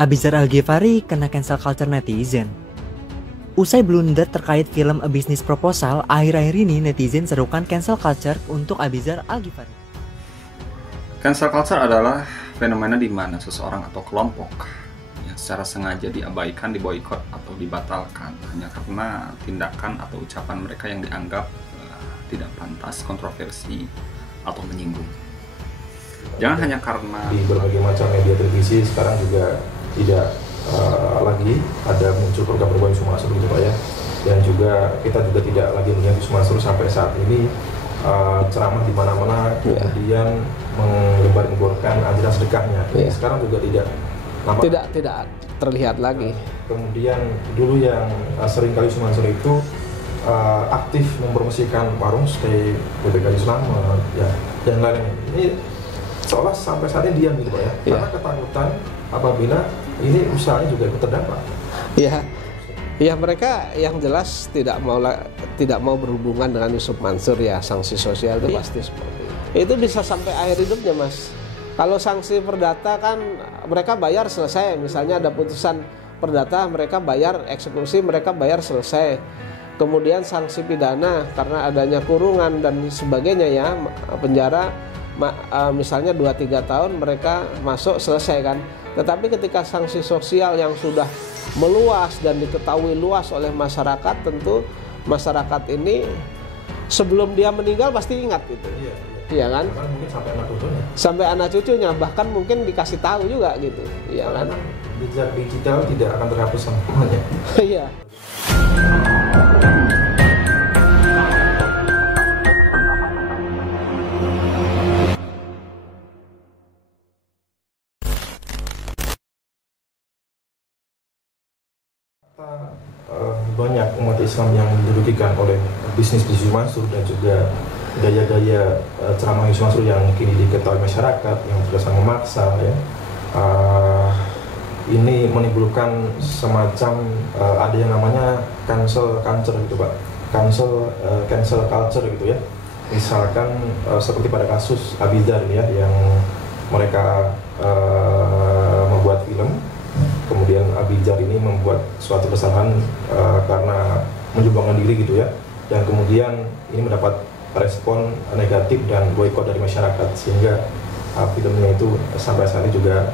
Abizar Al-Ghifari kena cancel culture netizen. Usai blunder terkait film A Business Proposal, akhir-akhir ini netizen serukan cancel culture untuk Abizar Al-Ghifari. Cancel culture adalah fenomena di mana seseorang atau kelompok yang secara sengaja diabaikan, diboikot atau dibatalkan hanya karena tindakan atau ucapan mereka yang dianggap tidak pantas, kontroversi, atau menyinggung. Jangan hanya karena di berbagai macam media televisi sekarang juga tidak lagi ada muncul program berbau Yusuf Mansur gitu Pak ya, dan juga kita juga tidak lagi melihat Yusuf Mansur sampai saat ini ceramah di mana-mana kemudian mengembar-gemborkan ajaran sedekahnya. Sekarang juga tidak nampak, tidak terlihat lagi. Kemudian dulu yang sering kali Yusuf Mansur itu aktif mempromosikan warung stay, BPK Selamat ya, dan lain-lain. Ini seolah sampai saat ini diam gitu Pak ya, karena ketakutan apabila ini usahanya juga ikut terdampak. Ya mereka yang jelas tidak mau berhubungan dengan Yusuf Mansur ya, sanksi sosial itu pasti seperti itu. Itu bisa sampai akhir hidupnya Mas. Kalau sanksi perdata kan mereka bayar selesai, misalnya ada putusan perdata mereka bayar, eksekusi mereka bayar selesai. Kemudian sanksi pidana karena adanya kurungan dan sebagainya ya, penjara misalnya 2-3 tahun mereka masuk selesai kan. Tetapi ketika sanksi sosial yang sudah meluas dan diketahui luas oleh masyarakat, tentu masyarakat ini sebelum dia meninggal pasti ingat itu. Iya kan? Mungkin sampai anak cucunya. Sampai anak cucunya, bahkan mungkin dikasih tahu juga gitu. Iya kan? Jejak digital tidak akan terhapus semuanya. Iya. Banyak umat Islam yang dirugikan oleh bisnis Yusuf Mansur dan juga gaya-gaya ceramah Yusuf Mansur yang kini diketahui masyarakat yang terkesan memaksa ya. Ini menimbulkan semacam ada yang namanya cancel culture gitu Pak, cancel culture gitu ya. Misalkan seperti pada kasus Abizar ya, yang mereka membuat film. Kemudian Abizar ini membuat suatu kesalahan karena menjumbangkan diri gitu ya, dan kemudian ini mendapat respon negatif dan boikot dari masyarakat, sehingga filmnya itu sampai saat ini juga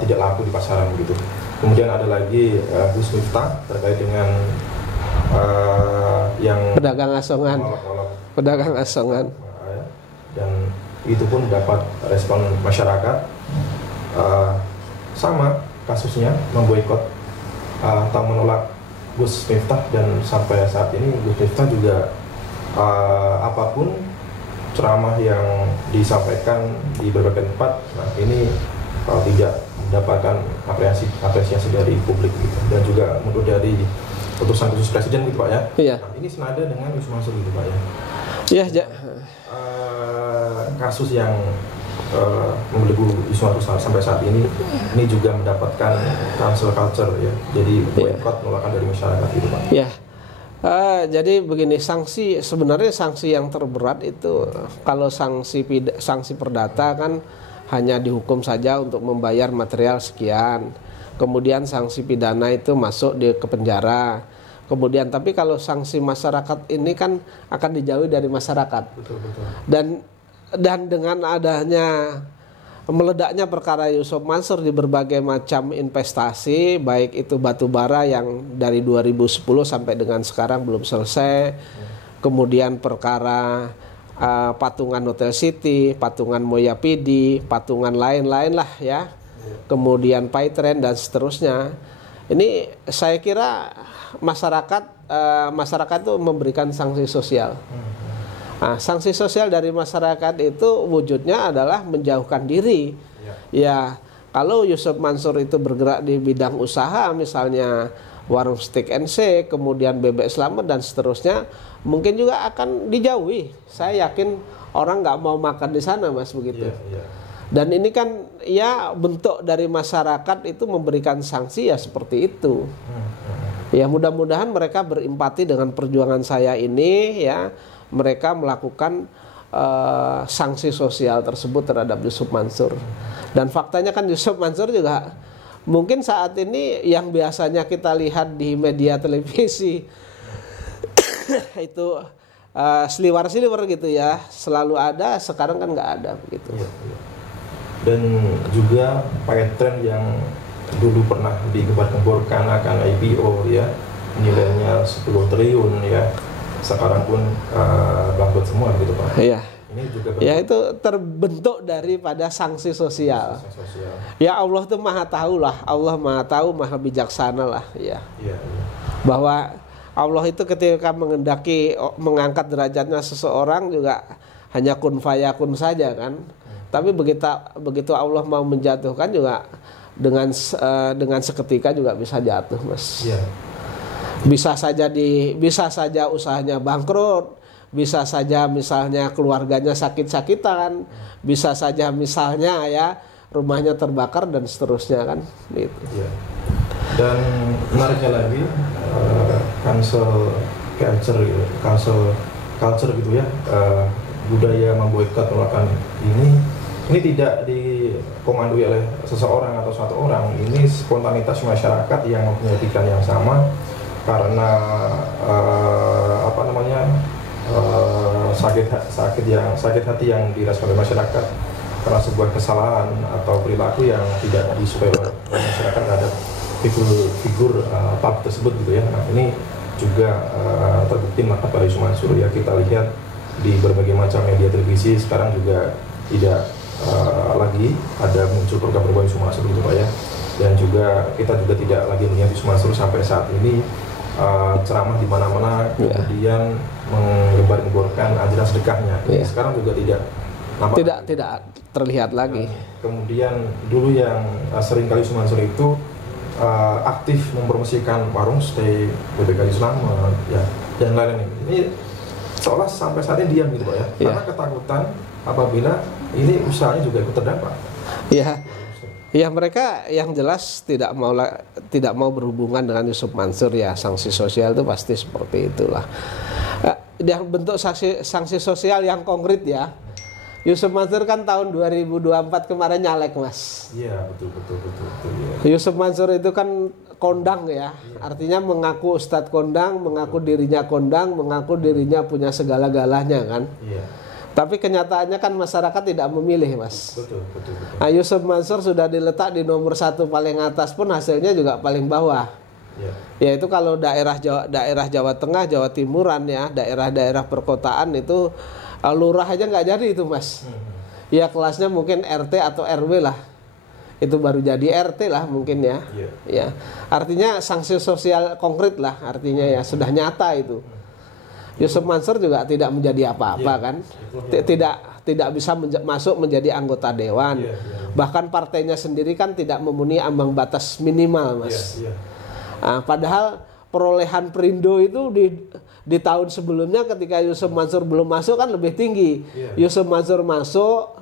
tidak laku di pasaran begitu. Kemudian ada lagi Gus Miftah terkait dengan yang pedagang asongan, dan itu pun dapat respon masyarakat. Sama kasusnya memboikot atau menolak Gus Miftah, dan sampai saat ini Gus Miftah juga apapun ceramah yang disampaikan di berbagai tempat, nah ini tidak mendapatkan apresiasi dari publik gitu, dan juga menurut dari putusan khusus presiden gitu Pak ya. Iya. Nah, ini senada dengan Yusuf Mansur gitu Pak ya. Iya. Kasus yang membelenggu Yusuf Mansur sampai saat ini juga mendapatkan cancel culture ya, jadi boikot, penolakan dari masyarakat itu Pak. Ya, jadi begini, sebenarnya sanksi yang terberat itu kalau sanksi perdata kan hanya dihukum saja untuk membayar material sekian, kemudian sanksi pidana itu masuk ke penjara. Kemudian tapi kalau sanksi masyarakat ini kan akan dijauhi dari masyarakat. Betul. Dan dengan adanya meledaknya perkara Yusuf Mansur di berbagai macam investasi, baik itu batu bara yang dari 2010 sampai dengan sekarang belum selesai, kemudian perkara patungan Hotel City, patungan Moyapidi, patungan lain-lain lah ya, kemudian Paytrend dan seterusnya. Ini saya kira masyarakat itu memberikan sanksi sosial. Nah, sanksi sosial dari masyarakat itu wujudnya adalah menjauhkan diri. Ya, kalau Yusuf Mansur itu bergerak di bidang usaha, misalnya warung steak and shake, kemudian bebek selamat dan seterusnya, mungkin juga akan dijauhi. Saya yakin orang nggak mau makan di sana, Mas, begitu. Dan ini kan ya bentuk dari masyarakat itu memberikan sanksi ya seperti itu. Ya mudah-mudahan mereka berempati dengan perjuangan saya ini ya. Mereka melakukan sanksi sosial tersebut terhadap Yusuf Mansur. Dan faktanya kan Yusuf Mansur juga mungkin saat ini yang biasanya kita lihat di media televisi itu seliwer-seliwer gitu ya, selalu ada, sekarang kan nggak ada gitu. Iya. Dan juga pakai tren yang dulu pernah digembar-gemborkan akan IPO ya, nilainya 10 triliun ya, sekarang pun bangkrut semua gitu Pak. Iya. Ini juga Ya itu terbentuk daripada sanksi sosial. Ya Allah tuh maha tahu lah, Allah maha tahu, maha bijaksana lah ya. Iya. Bahwa Allah itu ketika mengendaki mengangkat derajatnya seseorang juga hanya kun fayakun saja kan. Tapi begitu Allah mau menjatuhkan juga dengan seketika juga bisa jatuh Mas. Iya. Bisa saja usahanya bangkrut, bisa saja misalnya keluarganya sakit-sakitan, bisa saja misalnya ya rumahnya terbakar dan seterusnya kan gitu. Iya. Dan menariknya lagi cancel culture gitu ya, budaya memboikot melakukan ini tidak dikomandoi oleh seseorang atau satu orang, ini spontanitas masyarakat yang mempunyai pikiran yang sama karena sakit hati yang dirasakan oleh masyarakat karena sebuah kesalahan atau perilaku yang tidak disukai oleh masyarakat terhadap figur publik tersebut gitu ya. Nah ini juga terbukti maka Pak Yusuf Mansur ya, kita lihat di berbagai macam media televisi sekarang juga tidak lagi ada muncul program Yusuf Mansur gitu Pak ya, dan juga kita juga tidak lagi melihat Yusuf Mansur sampai saat ini ceramah di mana-mana kemudian menggembar-gemborkan ajaran sedekahnya. Sekarang juga tidak nampak, tidak terlihat lagi. Kemudian dulu yang sering kali Yusuf Mansur itu aktif mempromosikan warung stay, BBK Islam ya, dan lain-lain. Ini seolah sampai saat ini diam gitu Pak ya, karena ketakutan apabila ini usahanya juga ikut terdampak. Iya. Ya mereka yang jelas tidak mau berhubungan dengan Yusuf Mansur ya, sanksi sosial itu pasti seperti itulah. Yang bentuk sanksi sosial yang konkret ya. Yusuf Mansur kan tahun 2024 kemarin nyalek Mas. Iya betul ya. Yusuf Mansur itu kan kondang ya, artinya mengaku Ustadz kondang, mengaku dirinya kondang, mengaku dirinya punya segala-galanya kan. Iya. Tapi kenyataannya kan masyarakat tidak memilih Mas. Betul. Nah, Yusuf Mansur sudah diletak di nomor 1 paling atas pun hasilnya juga paling bawah. Ya itu kalau daerah Jawa Tengah, Jawa Timuran ya, daerah-daerah perkotaan itu lurah aja nggak jadi itu Mas. Ya kelasnya mungkin RT atau RW lah. Itu baru jadi RT lah mungkin ya. Ya. Artinya sanksi sosial konkret lah artinya ya, sudah nyata itu. Yusuf Mansur juga tidak menjadi apa-apa kan, tidak bisa masuk menjadi anggota dewan, bahkan partainya sendiri kan tidak memenuhi ambang batas minimal Mas. Nah, padahal perolehan Perindo itu di tahun sebelumnya ketika Yusuf Mansur belum masuk kan lebih tinggi. Yusuf Mansur masuk,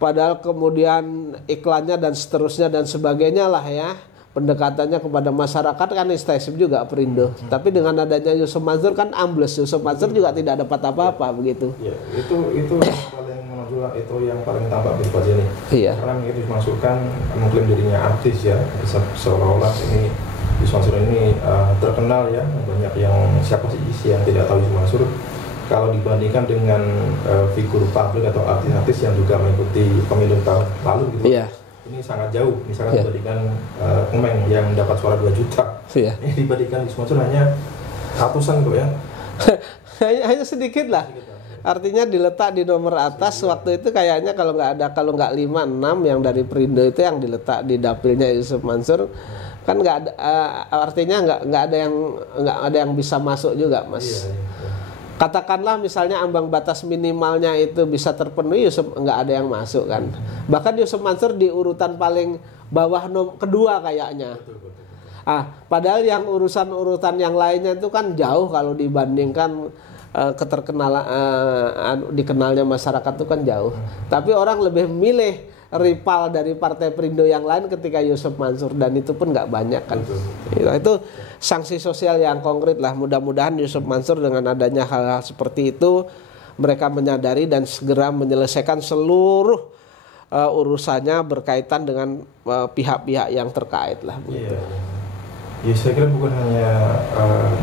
padahal kemudian iklannya dan seterusnya dan sebagainya lah ya. Pendekatannya kepada masyarakat kan ekstensif juga Perindo. Tapi dengan adanya Yusuf Mansur kan ambles. Yusuf Mansur juga tidak dapat apa-apa begitu. Ya, itu yang paling menonjol, itu yang paling tampak di Pak ini. Iya. Karena itu dimasukkan mengklaim dirinya artis ya, seolah-olah ini Yusuf Mansur ini terkenal ya. Banyak yang siapa sih yang tidak tahu Yusuf Mansur. Kalau dibandingkan dengan figur publik atau artis-artis yang juga mengikuti pemilu tahun lalu gitu. Iya. Ini sangat jauh, misalkan dibandingkan Komeng yang dapat suara 2 juta. Ini dibandingkan Yusuf Mansur hanya ratusan kok ya. hanya sedikit lah. Artinya diletak di nomor atas waktu itu kayaknya kalau nggak 5-6 yang dari Perindo itu yang diletak di dapilnya Yusuf Mansur kan nggak ada, artinya nggak ada yang bisa masuk juga Mas. Katakanlah misalnya ambang batas minimalnya itu bisa terpenuhi, Yusuf nggak ada yang masuk kan. Bahkan Yusuf Mansur di urutan paling bawah kedua kayaknya. Padahal yang urutan yang lainnya itu kan jauh kalau dibandingkan keterkenalan dikenalnya masyarakat itu kan jauh. Tapi orang lebih memilih rival dari partai Perindo yang lain ketika Yusuf Mansur, dan itu pun nggak banyak kan. Itu sanksi sosial yang konkret lah. Mudah-mudahan Yusuf Mansur dengan adanya hal-hal seperti itu mereka menyadari dan segera menyelesaikan seluruh urusannya berkaitan dengan pihak-pihak yang terkait lah begitu. Ya, saya kira bukan hanya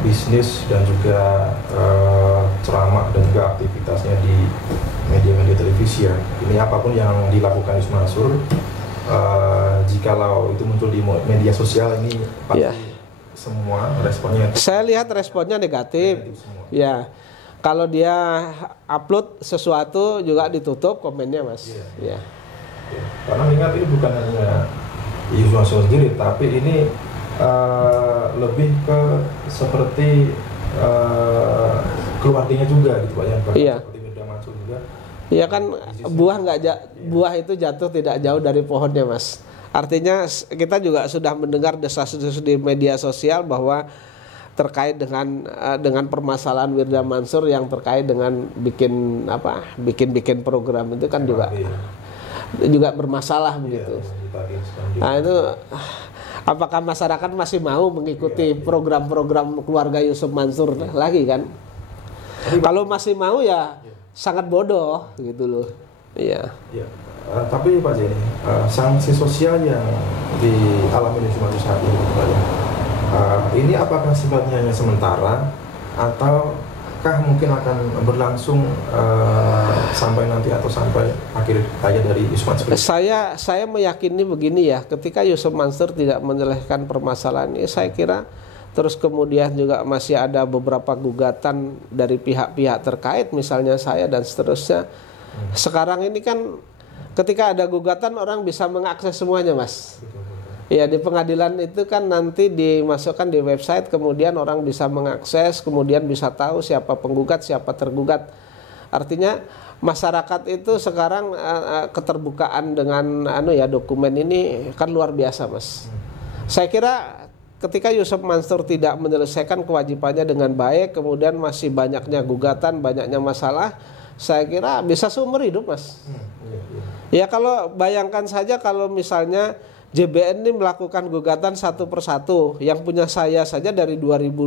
bisnis dan juga ceramah dan juga aktivitasnya di media-media televisi ya. Ini apapun yang dilakukan Yusuf Mansur, jikalau itu muncul di media sosial ini pasti semua responnya. Saya lihat responnya negatif. Ya, kalau dia upload sesuatu juga ditutup komennya, Mas. Ya. Karena ingat ini bukan hanya Yusuf Mansur sendiri, tapi ini lebih ke seperti keluarganya juga gitu Pak yang seperti Mirda Mansur juga. Iya kan buah itu jatuh tidak jauh dari pohonnya, Mas. Artinya kita juga sudah mendengar desas-desus di media sosial bahwa terkait dengan permasalahan Mirda Mansur yang terkait dengan bikin program itu kan juga bermasalah begitu. Nah itu apakah masyarakat masih mau mengikuti program-program keluarga Yusuf Mansur lagi kan? Kalau masih mau ya sangat bodoh gitu loh. Iya. Tapi Pak Jenny, sanksi sosial yang dialami Yusuf Mansur saat ini, ini apakah sifatnya hanya sementara ataukah mungkin akan berlangsung sampai nanti atau sampai akhir hayat dari Yusuf Mansur? Saya meyakini begini ya, ketika Yusuf Mansur tidak menyelesaikan permasalahan ini, saya kira terus kemudian juga masih ada beberapa gugatan dari pihak-pihak terkait, misalnya saya dan seterusnya. Sekarang ini kan ketika ada gugatan orang bisa mengakses semuanya, Mas. Ya, di pengadilan itu kan nanti dimasukkan di website, kemudian orang bisa mengakses, kemudian bisa tahu siapa penggugat, siapa tergugat. Artinya masyarakat itu sekarang keterbukaan dengan dokumen ini kan luar biasa, Mas. Saya kira ketika Yusuf Mansur tidak menyelesaikan kewajibannya dengan baik, kemudian masih banyaknya gugatan, banyaknya masalah, saya kira bisa seumur hidup, Mas. Ya kalau bayangkan saja kalau misalnya JBN ini melakukan gugatan satu persatu, yang punya saya saja dari 2002,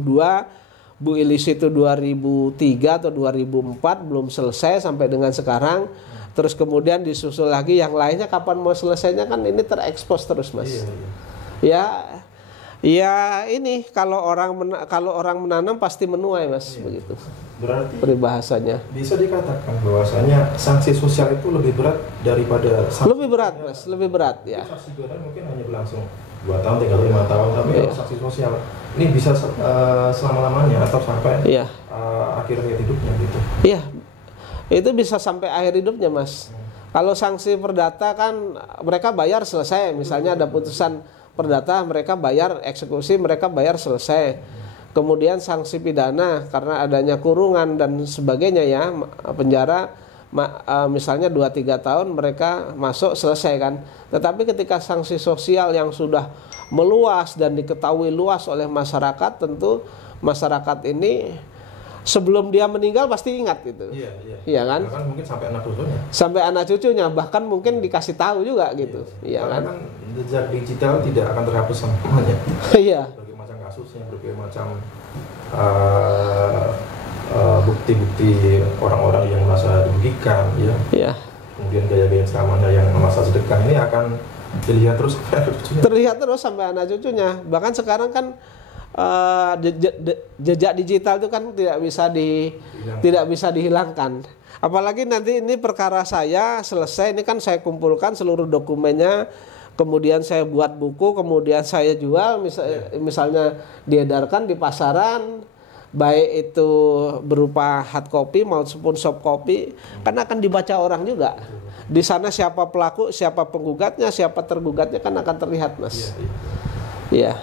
Bu Ilis itu 2003 atau 2004 belum selesai sampai dengan sekarang. Terus kemudian disusul lagi yang lainnya, kapan mau selesainya, kan ini terekspos terus, Mas. Ya ini kalau orang menanam pasti menuai, Mas, begitu. Berarti peribahasanya. Bisa dikatakan bahwasanya sanksi sosial itu lebih berat daripada sanksi. Lebih berat, Mas, lebih berat ya. Sanksi pidana mungkin hanya berlangsung 2 tahun, 3 tahun, 5 tahun, tapi kalau sanksi sosial ini bisa selama-lamanya atau sampai akhir hidupnya gitu. Iya. Itu bisa sampai akhir hidupnya, Mas. Kalau sanksi perdata kan mereka bayar selesai, misalnya ada putusan perdata, mereka bayar eksekusi, mereka bayar selesai. Kemudian sanksi pidana karena adanya kurungan dan sebagainya ya, penjara misalnya 2-3 tahun mereka masuk selesai kan. Tetapi ketika sanksi sosial yang sudah meluas dan diketahui luas oleh masyarakat, tentu masyarakat ini sebelum dia meninggal pasti ingat gitu. Iya kan? Bahkan mungkin sampai anak cucunya. Sampai anak cucunya, bahkan mungkin dikasih tahu juga gitu. Iya kan? Jejak digital tidak akan terhapus semuanya. Iya. Berbagai macam kasusnya, berbagai macam bukti-bukti orang-orang yang merasa dirugikan, ya. Iya. Kemudian gaya-gaya ceramahnya yang memaksa sedekah ini akan dilihat terus sampai anak cucunya. Terlihat terus sampai anak cucunya. Bahkan sekarang kan jejak digital itu kan tidak bisa dihilangkan. Apalagi nanti ini perkara saya selesai, ini kan saya kumpulkan seluruh dokumennya, kemudian saya buat buku, kemudian saya jual, misalnya diedarkan di pasaran, baik itu berupa hard copy maupun soft copy, kan akan dibaca orang juga. Di sana siapa pelaku, siapa penggugatnya, siapa tergugatnya kan akan terlihat, Mas. Iya.